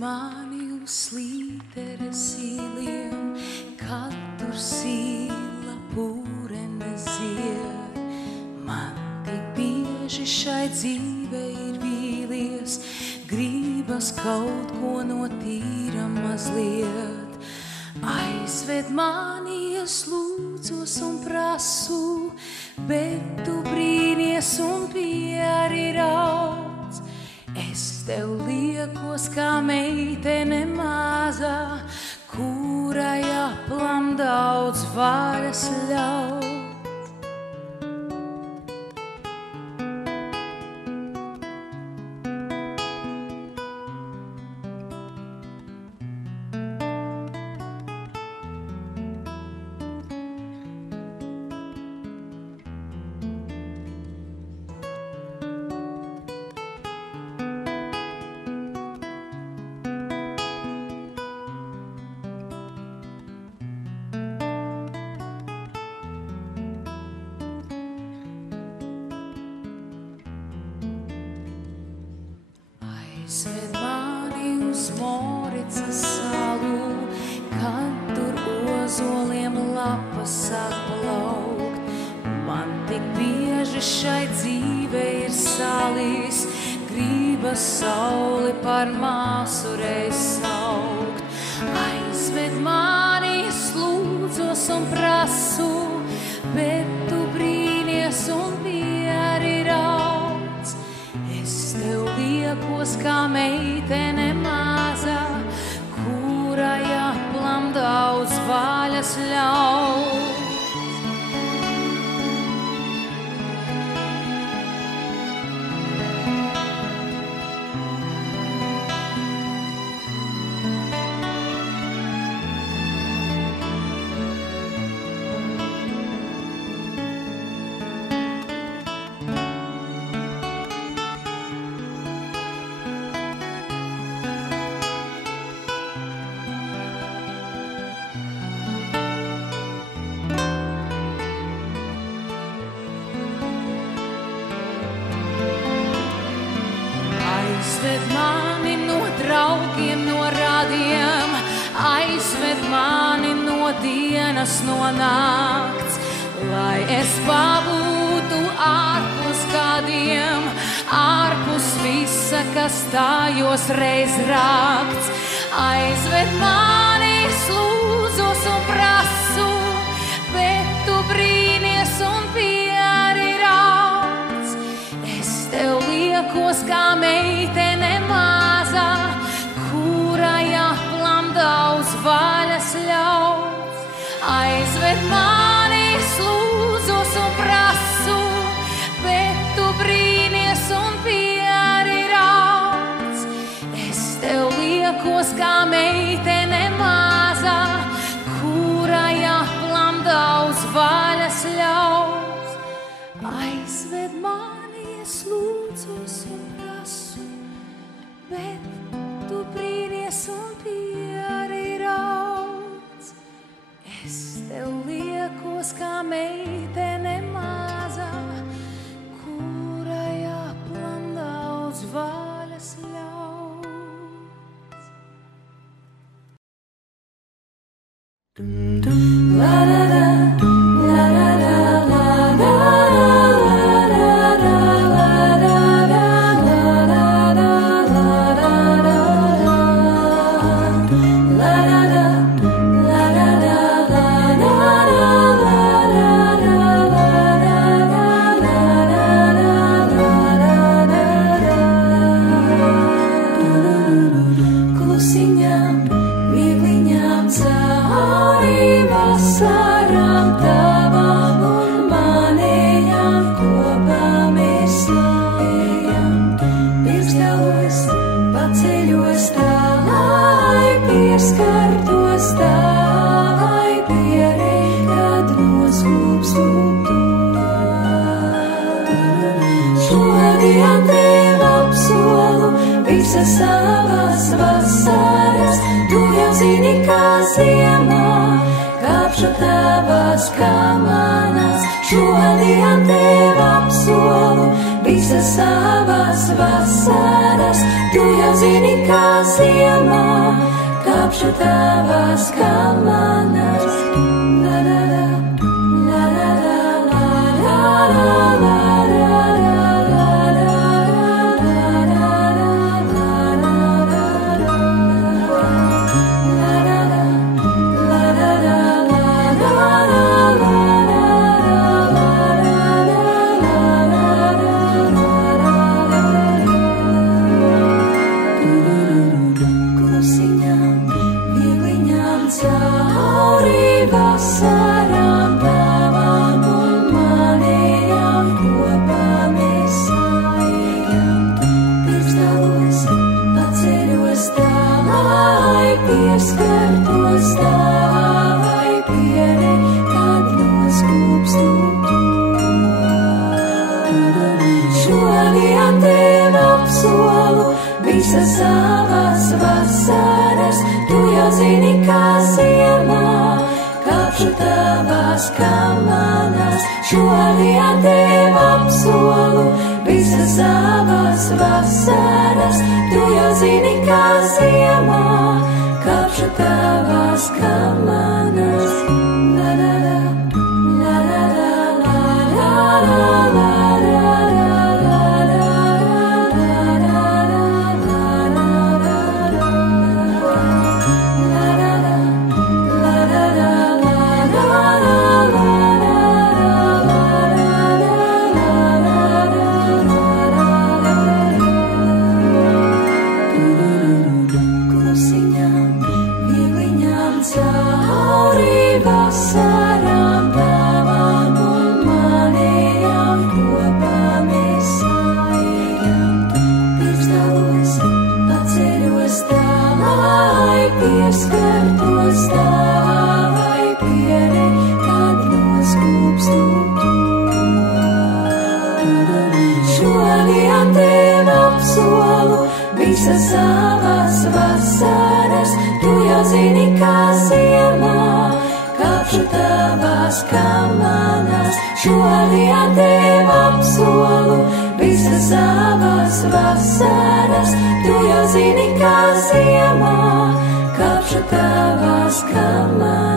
mani uz slīteres īliem, kad tur sīla pūrene zied. Man tik bieži šai dzīve ir vīlies, gribas kaut ko no tīra mazliet. Aizved mani, es lūdzos un prasu, bet tu brīnies un pieri rauc. Es tev liekos kā meitene maza, kurai aplam daudz varas ļaut. Aizved mani uz Moricas salu, kad tur ozoliem lapas sāk plaukt. Man tik bieži šai dzīve ir salis, gribas sauli par māsu reiz saukt. Aizved mani, es lūdzos un prasu, bet tu brīnies un pieri rauc. Es tev liekos kā meitene maza, kurai aplam daudz vaļas ļaut. Aizved mani no draugiem, no radiem, aizved mani no dienas, no nakts, lai es pabūtu ārpus gadiem, ārpus visa, kas tājos reiz rakts. Aizved mani, es lūdzos un prasu, bet tu brīnies un pieri rauc. Es tev liekos kā meitene maza, kurai aplam daudz vaļas ļaut. Aizved mani, es lūdzos un prasu, bet tu brīnies un pieri rauc. Es tev liekos kā meitene maza, kurai aplam daudz vaļas ļaut. Aizved mani, es lūdzos un prasu, bet tu brīnies un pieri rauc. Es tev liekos kā meitene maza, kurai aplam daudz vaļas ļaut. La la la, la la la, la la savas vasaras, tu jau zini, kā ziemā, kāpšu tavās kamanas, šodien tev apsolu, visas savas vasaras, tu jau zini, kā ziemā, kāpšu tavās kamanas. La la la, la la la, la la la, la la la, vasarām tavām un manējām kopā mēs ejam. Pirkstalos, atceros tavai, pieskartos tavai piere, kad noskūpstu tu. Šodien tev apsolu visas savas vasaras, tu jau zini, kā ziemā, kāpšu tavās kamanas. Šodien tev apsolu visas savas vasaras, tu jau zini, kā ziemā, kāpšu tavās kamanas. La la la, la la la, la la la, vasarām tavām un manējām kopā mēs ejam. Pirkstalos, atceros tavai, pieskartos tavai piere, kad noskūpstu tu. Šodien tev apsolu visas savas vasaras, tu jau zini, kā ziemā, kāpšu tavās kamanas. Šodien tev apsolu visas savas vasaras, tu jau zini, kā ziemā, kāpšu tavās kamanas.